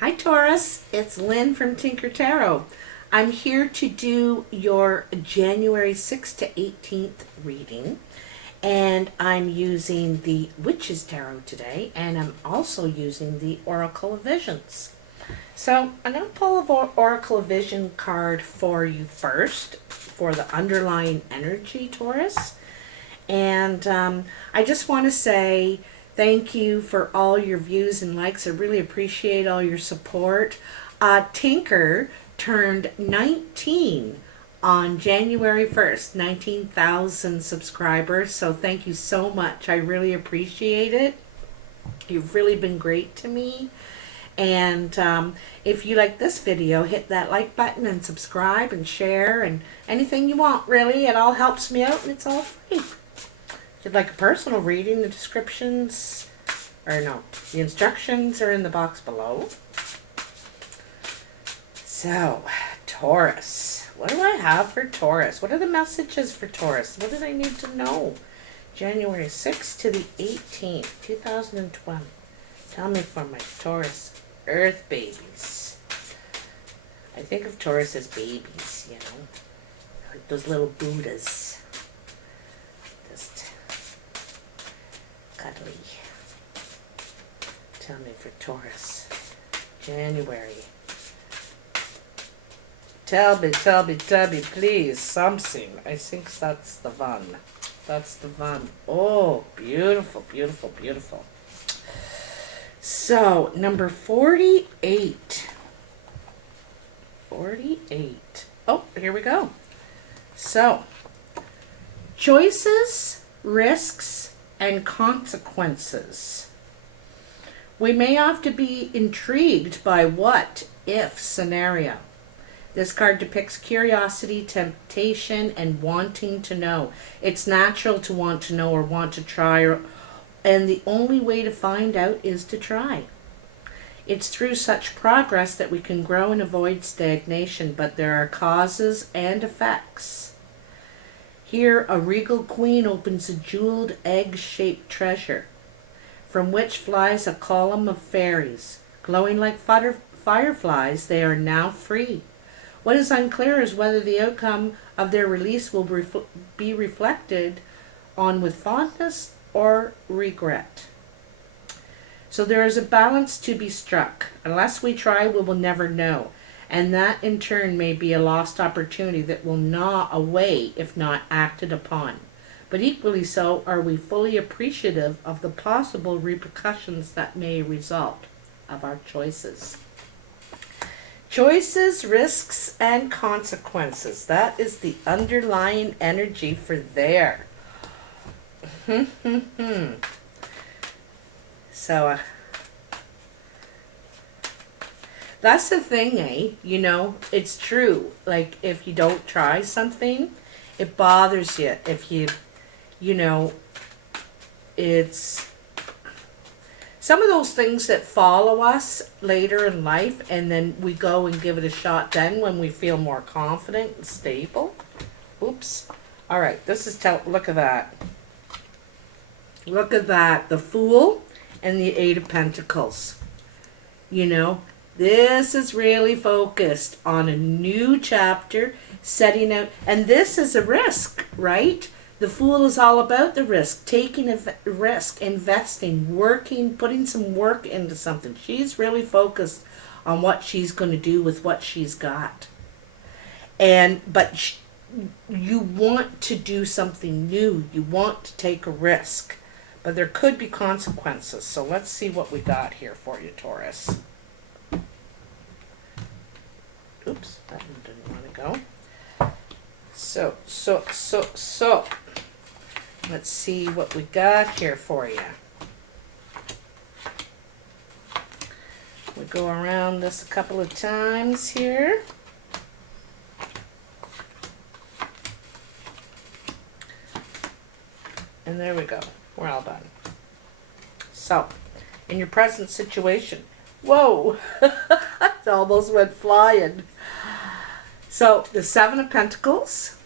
Hi Taurus, it's Lynn from Tinker Tarot. I'm here to do your January 6th to 18th reading, and I'm using the Witch's Tarot today, and I'm also using the Oracle of Visions. So I'm going to pull an Oracle of Vision card for you first for the underlying energy, Taurus. And I just want to say thank you for all your views and likes. I really appreciate all your support. Tinker turned 19 on January 1st, 19,000 subscribers. So thank you so much. I really appreciate it. You've really been great to me. And if you like this video, hit that like button and subscribe and share and anything you want, really. It all helps me out and it's all free. If you'd like a personal reading, the instructions are in the box below. So, Taurus. What do I have for Taurus? What are the messages for Taurus? What do they need to know? January 6th to the 18th, 2020. Tell me for my Taurus Earth babies. I think of Taurus as babies, you know. Like those little Buddhas. Just cuddly. Tell me for Taurus. January. Tell me, please, something. I think that's the one. That's the one. Oh, beautiful, beautiful, beautiful. So, number 48. 48. Oh, here we go. So, choices, risks, and consequences. We may often be intrigued by what-if scenario. This card depicts curiosity, temptation, and wanting to know. It's natural to want to know or want to try, and the only way to find out is to try. It's through such progress that we can grow and avoid stagnation, but there are causes and effects. Here, a regal queen opens a jeweled egg-shaped treasure, from which flies a column of fairies. Glowing like fireflies, they are now free. What is unclear is whether the outcome of their release will be reflected on with fondness or regret. So there is a balance to be struck. Unless we try, we will never know. And that in turn may be a lost opportunity that will gnaw away if not acted upon. But equally so are we fully appreciative of the possible repercussions that may result of our choices. Choices, risks, and consequences. That is the underlying energy for there. So, that's the thing, eh? You know, it's true. Like, if you don't try something, it bothers you. If you know, it's some of those things that follow us later in life, and then we go and give it a shot then when we feel more confident and stable. Oops. All right, this is, look at that. Look at that. The Fool and the Eight of Pentacles. You know, this is really focused on a new chapter, setting out, and this is a risk, right? The Fool is all about the risk, taking a risk, investing, working, putting some work into something. She's really focused on what she's going to do with what she's got. But you want to do something new. You want to take a risk. But there could be consequences. So let's see what we got here for you, Taurus. Oops, that one didn't want to go. So. Let's see what we got here for you. We go around this a couple of times here. And there we go. We're all done. So, in your present situation, whoa, it almost went flying. So, the Seven of Pentacles,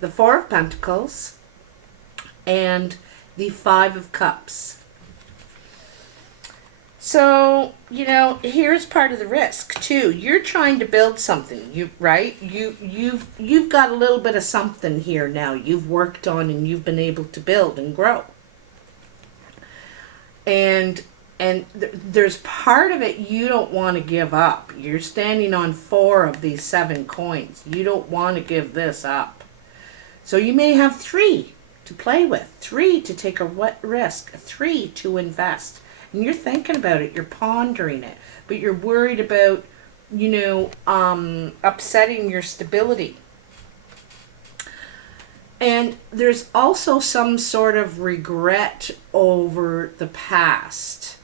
the Four of Pentacles, and the Five of Cups. So, here's part of the risk too. You're trying to build something, right? You've got a little bit of something here now. You've worked on and you've been able to build and grow. And there's part of it you don't want to give up. You're standing on 4 of these 7 coins. You don't want to give this up. So you may have 3 to play with, 3 to take a risk, 3 to invest. And you're thinking about it, you're pondering it, but you're worried about, upsetting your stability. And there's also some sort of regret over the past,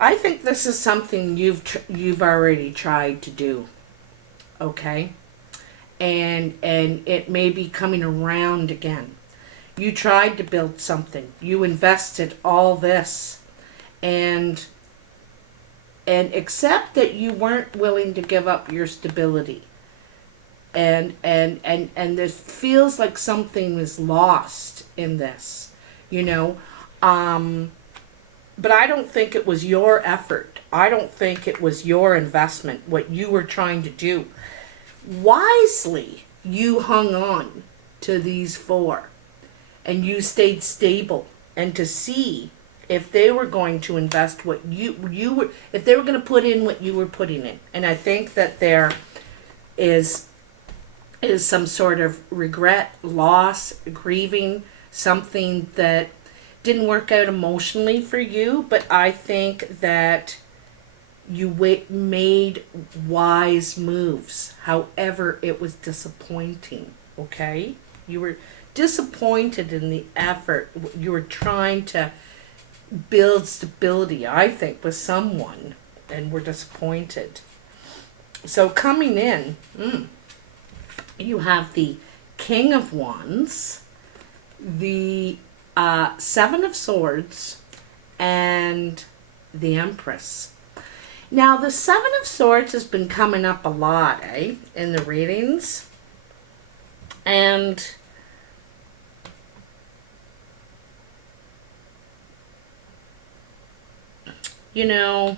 I think this is something you've already tried to do, okay? And it may be coming around again. You tried to build something. You invested all this, and accept that you weren't willing to give up your stability. And this feels like something is lost in this, But I don't think it was your effort. I don't think it was your investment, what you were trying to do. Wisely, you hung on to these 4 and you stayed stable, and to see if they were going to invest what you were, if they were going to put in what you were putting in. And I think that there is some sort of regret, loss, grieving, something that didn't work out emotionally for you, but I think that you made wise moves. However, it was disappointing, okay? You were disappointed in the effort. You were trying to build stability, I think, with someone, and were disappointed. So coming in, you have the King of Wands, the 7 of Swords, and the Empress. Now, the 7 of Swords has been coming up a lot, in the readings. And the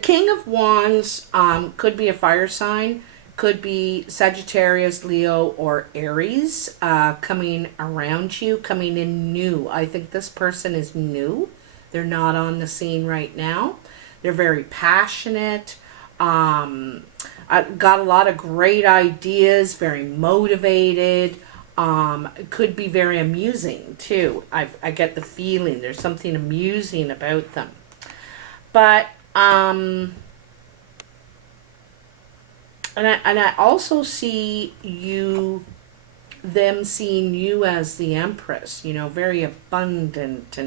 King of Wands could be a fire sign, could be Sagittarius, Leo, or Aries coming around you, coming in new. I think this person is new. They're not on the scene right now. They're very passionate. Got a lot of great ideas, very motivated. Could be very amusing too. I get the feeling there's something amusing about them. But and I also see them seeing you as the Empress, very abundant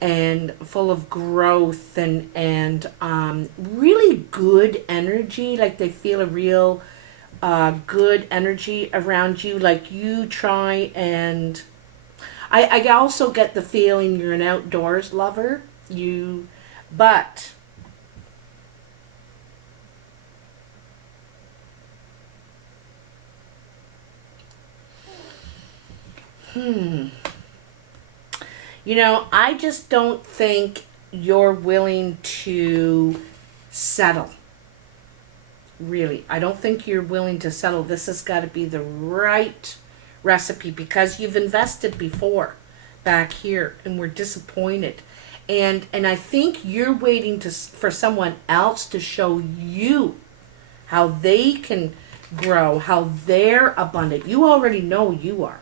and full of growth and really good energy. Like they feel a real good energy around you. Like you try and I also get the feeling you're an outdoors lover. But I just don't think you're willing to settle. Really, I don't think you're willing to settle. This has got to be the right recipe because you've invested before back here and we're disappointed. And I think you're waiting for someone else to show you how they can grow, how they're abundant. You already know you are,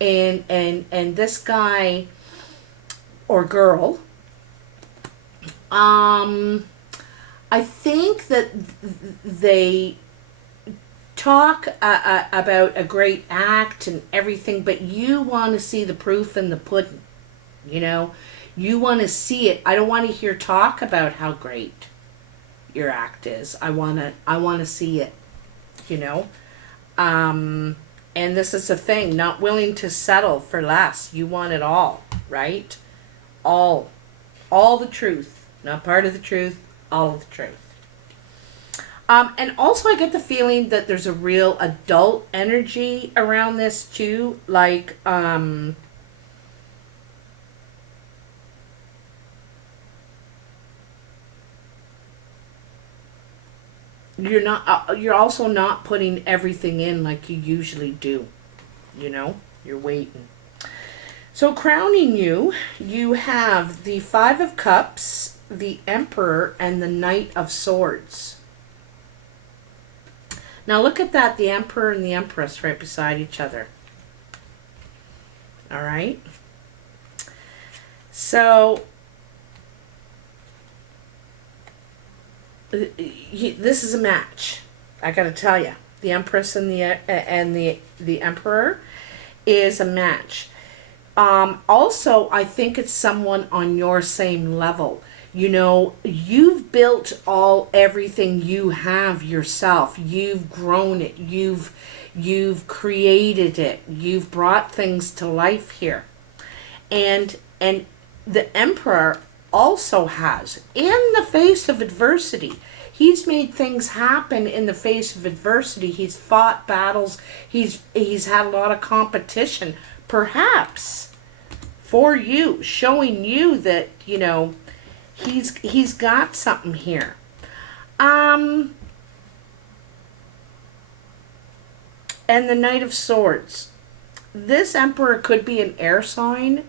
And this guy or girl, I think that they talk about a great act and everything, but you want to see the proof in the pudding. You want to see it. I don't want to hear talk about how great your act is. I want to see it. And this is the thing, not willing to settle for less. You want it all, right? All the truth, not part of the truth, all of the truth. And also I get the feeling that there's a real adult energy around this too. Like, you're also not putting everything in like you usually do. You know, you're waiting. So crowning you, you have the Five of Cups, the Emperor, and the Knight of Swords. Now look at that, the Emperor and the Empress right beside each other. All right. So this is a match. I got to tell you, the Empress and the Emperor is a match. Also, I think it's someone on your same level. You know, you've built everything you have yourself. You've grown it. You've created it. You've brought things to life here. And the Emperor also has, in the face of adversity, he's made things happen in the face of adversity. He's fought battles. He's had a lot of competition, perhaps for you, showing you that, you know, he's got something here. And the Knight of Swords. This Emperor could be an air sign,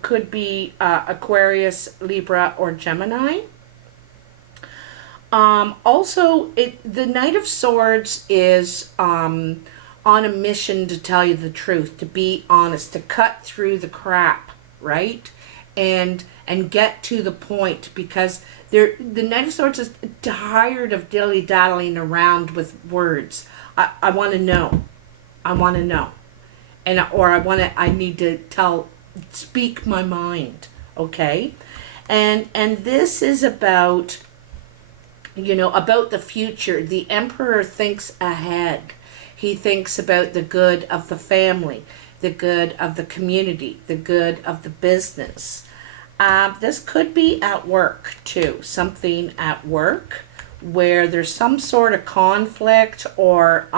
could be Aquarius, Libra, or Gemini. Also, the Knight of Swords is on a mission to tell you the truth, to be honest, to cut through the crap, right? And get to the point, because the Knight of Swords is tired of dilly-daddling around with words. I want to know. I want to know. I need to speak my mind, okay? And this is about, you know, about the future. The Emperor thinks ahead. He thinks about the good of the family, the good of the community, the good of the business. This could be at work too. Something at work where there's some sort of conflict or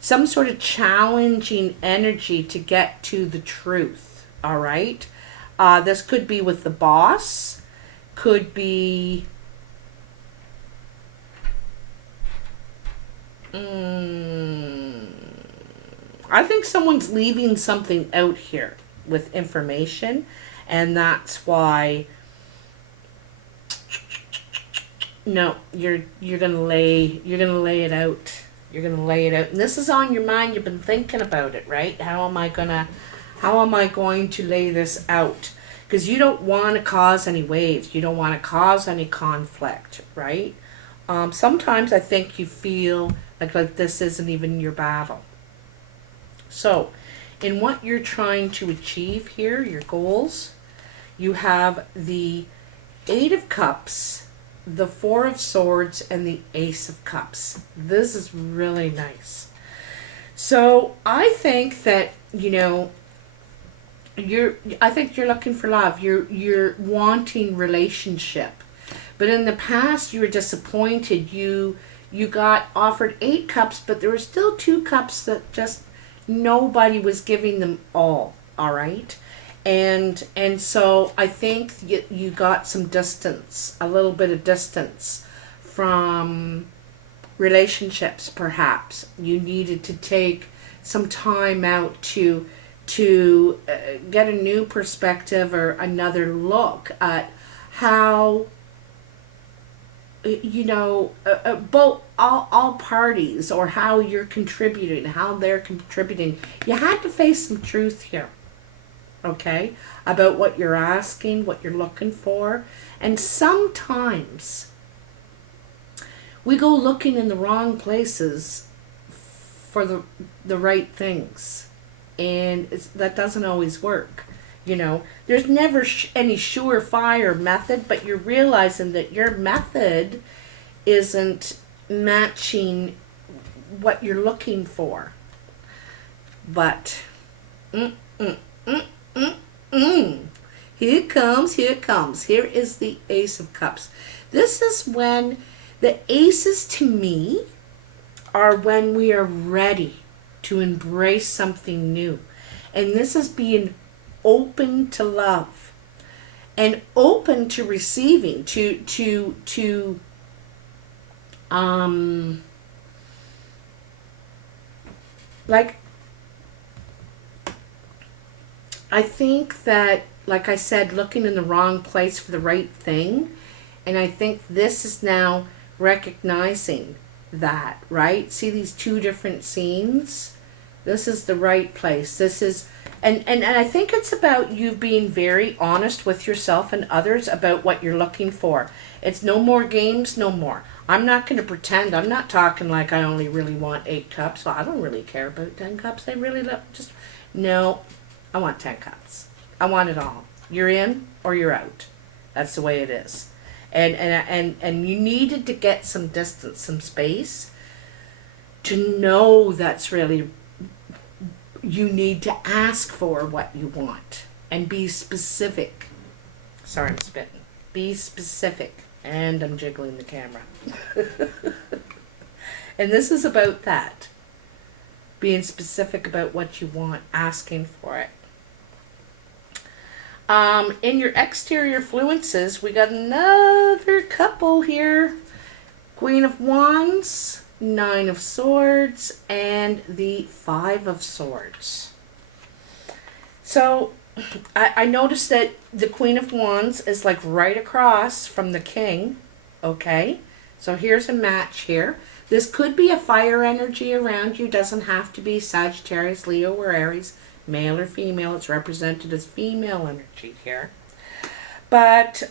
some sort of challenging energy to get to the truth. All right. This could be with the boss. Could be I think someone's leaving something out here with information, and that's why. No, you're gonna lay it out. You're gonna lay it out, and this is on your mind. You've been thinking about it, right? How am I going to lay this out? Because you don't want to cause any waves. You don't want to cause any conflict, right? Sometimes I think you feel like this isn't even your battle. So, in what you're trying to achieve here, your goals, you have the Eight of Cups, the Four of Swords, and the Ace of Cups. This is really nice. So, I think that, you know, I think you're looking for love. You're wanting relationship. But in the past, you were disappointed. You got offered 8 cups, but there were still 2 cups that just nobody was giving them all right? And so I think you got some distance, a little bit of distance from relationships, perhaps. You needed to take some time out to get a new perspective or another look at how, you know, both all parties, or how you're contributing, how they're contributing. You had to face some truth here, okay, about what you're asking, what you're looking for. And sometimes we go looking in the wrong places for the right things, and that doesn't always work. You know, there's never any surefire method, but you're realizing that your method isn't matching what you're looking for. But here it comes, here it comes. Here is the Ace of Cups. This is when the aces, to me, are when we are ready to embrace something new. And this is being open to love and open to receiving, like, I think that, like I said, looking in the wrong place for the right thing. And I think this is now recognizing that, right? See these two different scenes? This is the right place. This is, and I think it's about you being very honest with yourself and others about what you're looking for. It's no more games, no more. I'm not going to pretend. I'm not talking like I only really want 8 cups. Well, I don't really care about 10 cups. I really love, just, no, I want 10 cups. I want it all. You're in or you're out. That's the way it is. And you needed to get some distance, some space to know that's really, you need to ask for what you want and be specific. Sorry, I'm spitting. Be specific. And I'm jiggling the camera. And this is about that. Being specific about what you want, asking for it. In your exterior fluences, we got another couple here. Queen of Wands, 9 of Swords, and the 5 of Swords. So, I noticed that the Queen of Wands is like right across from the King. Okay? So here's a match here. This could be a fire energy around you. Doesn't have to be Sagittarius, Leo, or Aries. Male or female, it's represented as female energy here. But,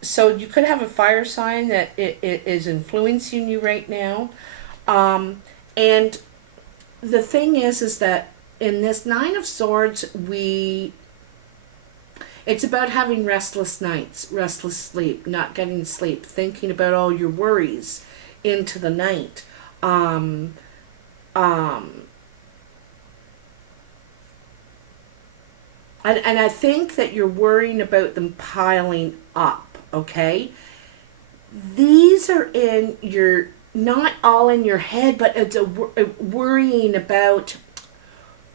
so you could have a fire sign that it is influencing you right now. And the thing is that in this 9 of Swords, it's about having restless nights, restless sleep, not getting sleep, thinking about all your worries into the night. And I think that you're worrying about them piling up, okay? These are in your, not all in your head, but it's a worrying about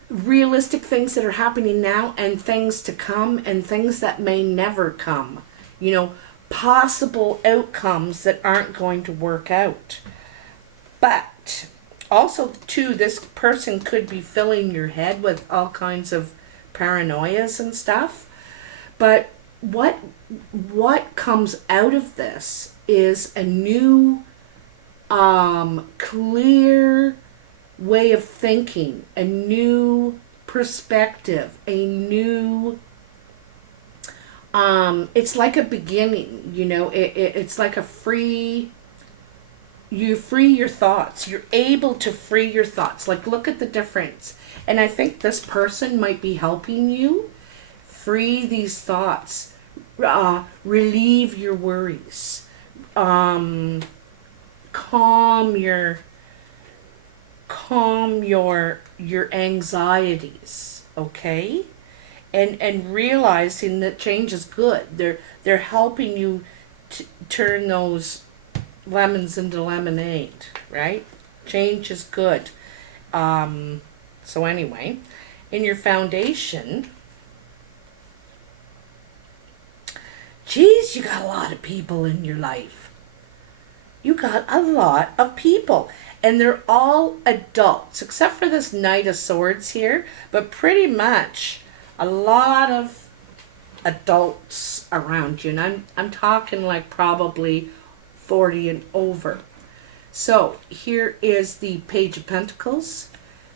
realistic things that are happening now and things to come and things that may never come. You know, possible outcomes that aren't going to work out. But also, too, this person could be filling your head with all kinds of paranoias and stuff. But what comes out of this is a new clear way of thinking, a new perspective, a new it's like a beginning, you know. It's like a free, you free your thoughts. You're able to free your thoughts. Like, look at the difference. And I think this person might be helping you free these thoughts, relieve your worries, calm your anxieties, okay? And realizing that change is good. They're helping you turn those lemons into lemonade, right? Change is good. So anyway, in your foundation, geez, you got a lot of people in your life. You got a lot of people. And they're all adults, except for this Knight of Swords here. But pretty much a lot of adults around you. And I'm talking like probably 40 and over. So here is the Page of Pentacles,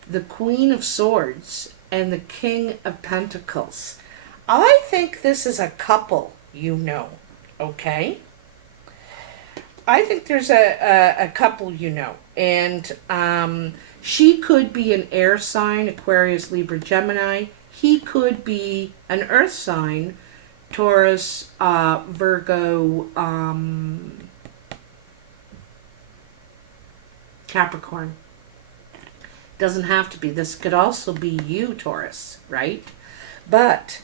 the Queen of Swords, and the King of Pentacles. I think this is a couple, you know, okay? I think there's a couple, you know, and she could be an air sign, Aquarius, Libra, Gemini. He could be an earth sign, Taurus, Virgo, Capricorn. Doesn't have to be. This could also be you, Taurus, right? But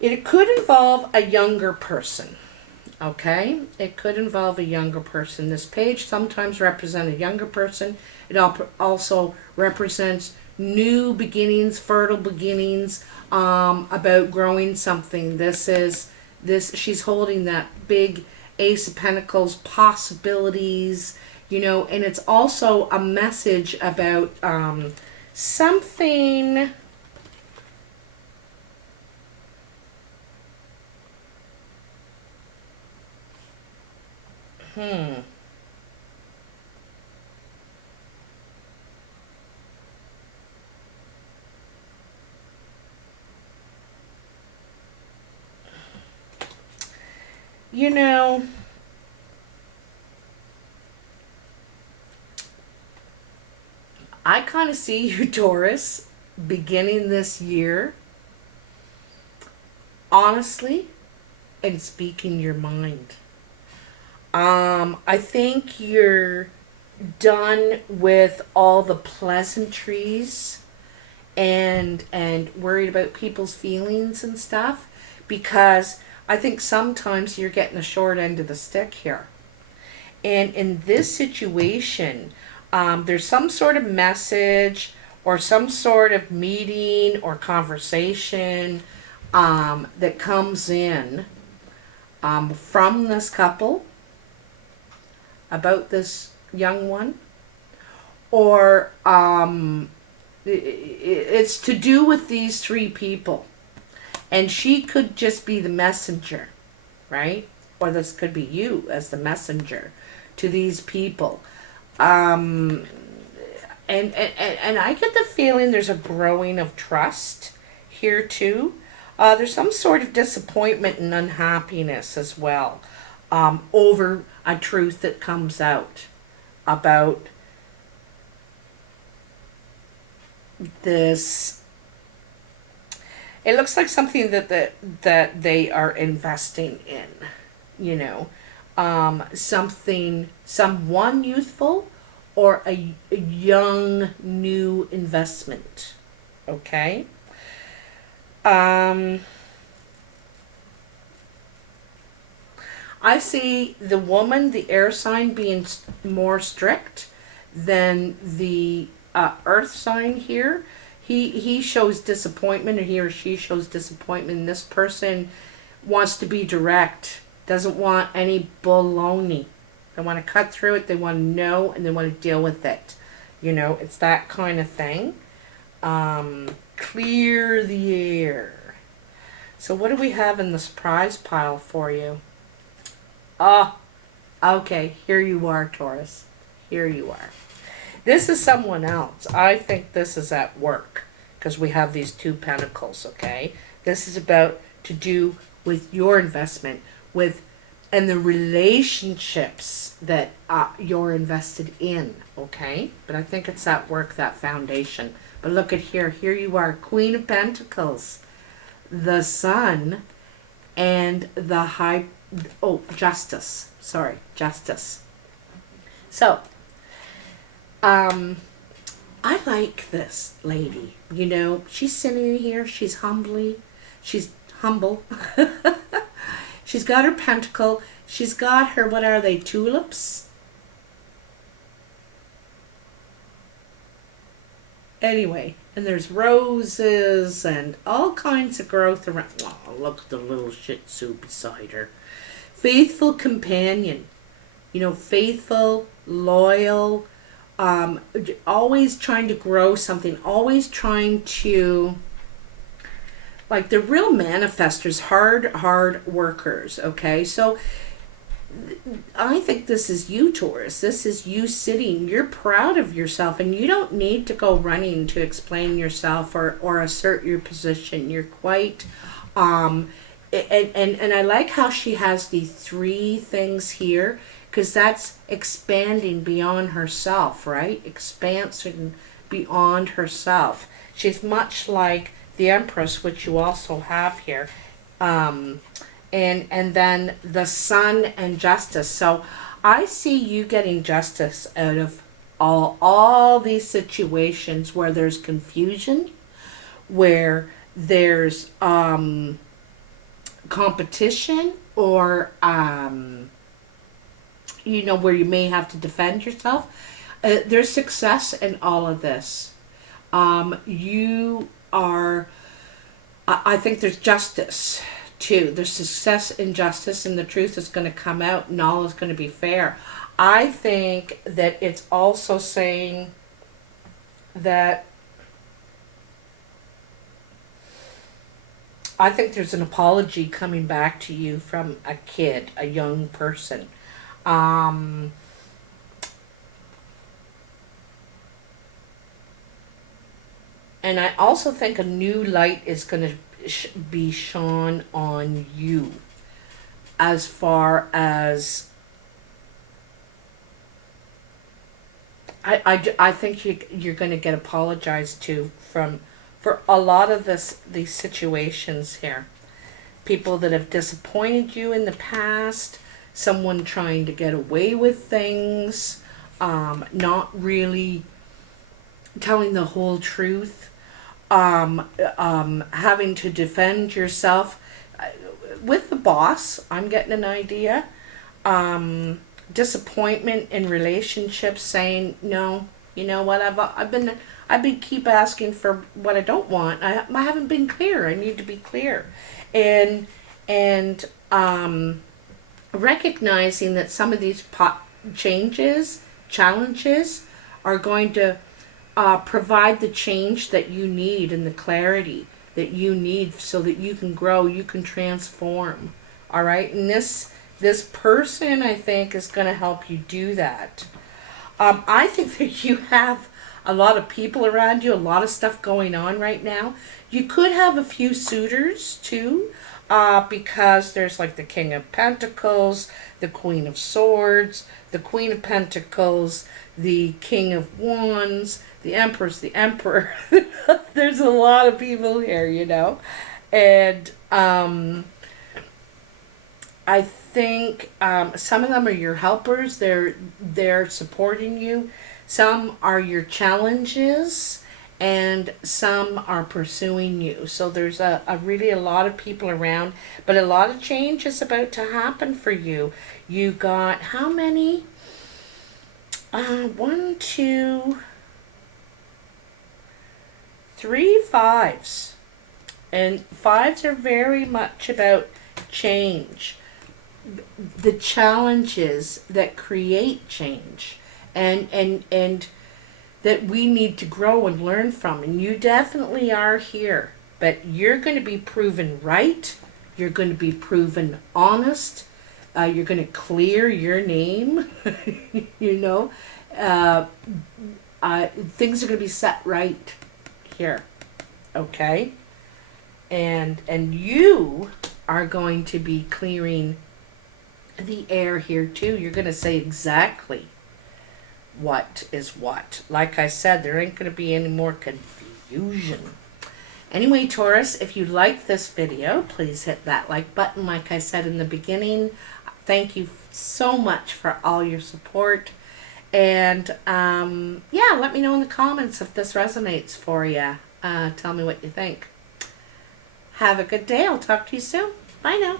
it could involve a younger person, okay? It could involve a younger person. This page sometimes represents a younger person. It also represents new beginnings, fertile beginnings, about growing something. She's holding that big Ace of Pentacles, possibilities, you know, and it's also a message about something. You know, I kind of see you, Taurus, beginning this year, honestly, and speaking your mind. I think you're done with all the pleasantries and worried about people's feelings and stuff, because I think sometimes you're getting a short end of the stick here. And in this situation, there's some sort of message or some sort of meeting or conversation that comes in from this couple about this young one. Or it's to do with these three people. And she could just be the messenger, right? Or this could be you as the messenger to these people. And I get the feeling there's a growing of trust here too. There's some sort of disappointment and unhappiness as well, over a truth that comes out about this. It looks like something that they are investing in, you know, someone youthful or a young new investment. Okay. I see the woman, the air sign, being more strict than the earth sign here. He shows disappointment, or he or she shows disappointment. And this person wants to be direct, doesn't want any baloney. They want to cut through it, they want to know, and they want to deal with it. You know, it's that kind of thing. Clear the air. So what do we have in the surprise pile for you? Okay, here you are, Taurus. Here you are. This is someone else. I think this is at work, because we have these two pentacles, okay? This is about to do with your investment, and the relationships that you're invested in, okay? But I think it's at work, that foundation. But look at here. Here you are, Queen of Pentacles, the Sun, and the Justice. Sorry, Justice. So, I like this lady. You know, she's sitting here. She's humble. She's got her pentacle. She's got her, what are they, tulips? Anyway, and there's roses and all kinds of growth around. Oh, look at the little Shih Tzu beside her. Faithful companion. You know, faithful, loyal, always trying to grow something, always trying to, like, the real manifestors, hard workers, okay? So I think this is you, Taurus. This is you sitting. You're proud of yourself, and you don't need to go running to explain yourself or assert your position. You're quite, and I like how she has the three things here, because that's expanding beyond herself, right? Expansion beyond herself. She's much like the Empress, which you also have here. And then the Sun and Justice. So I see you getting justice out of all these situations where there's confusion, where there's competition, or you know, where you may have to defend yourself. There's success in all of this. You are, I think there's justice too. There's success in justice, and the truth is going to come out, and all is going to be fair. I think that it's also saying that I think there's an apology coming back to you from a kid, a young person. And I also think a new light is going to be shone on you, as far as I think you're going to get apologized to for a lot of these situations here. People that have disappointed you in the past, someone trying to get away with things, not really telling the whole truth, having to defend yourself with the boss. I'm getting an idea. Disappointment in relationships, saying no. You know what? I've been keep asking for what I don't want. I haven't been clear. I need to be clear, and recognizing that some of these challenges are going to provide the change that you need and the clarity that you need so that you can grow, you can transform. All right, and this person, I think, is going to help you do that. I think that you have a lot of people around you, a lot of stuff going on right now. You could have a few suitors too, because there's like the King of Pentacles, the Queen of Swords, the Queen of Pentacles, the King of Wands, the Empress, the Emperor. There's a lot of people here, you know. And I think some of them are your helpers. They're supporting you. Some are your challenges, and some are pursuing you. So there's really a lot of people around, but a lot of change is about to happen for you. You got how many? 1, 2, 3 5s. And 5s are very much about change. The challenges that create change, and that we need to grow and learn from. And you definitely are here, but you're going to be proven right. You're going to be proven honest. You're going to clear your name. You know, things are going to be set right here. Okay, and you are going to be clearing the air here too. You're going to say exactly what is what. Like I said, there ain't going to be any more confusion. Anyway, Taurus, if you like this video, please hit that like button. Like I said in the beginning, thank you so much for all your support. And yeah, let me know in the comments if this resonates for you. Tell me what you think. Have a good day. I'll talk to you soon. Bye now.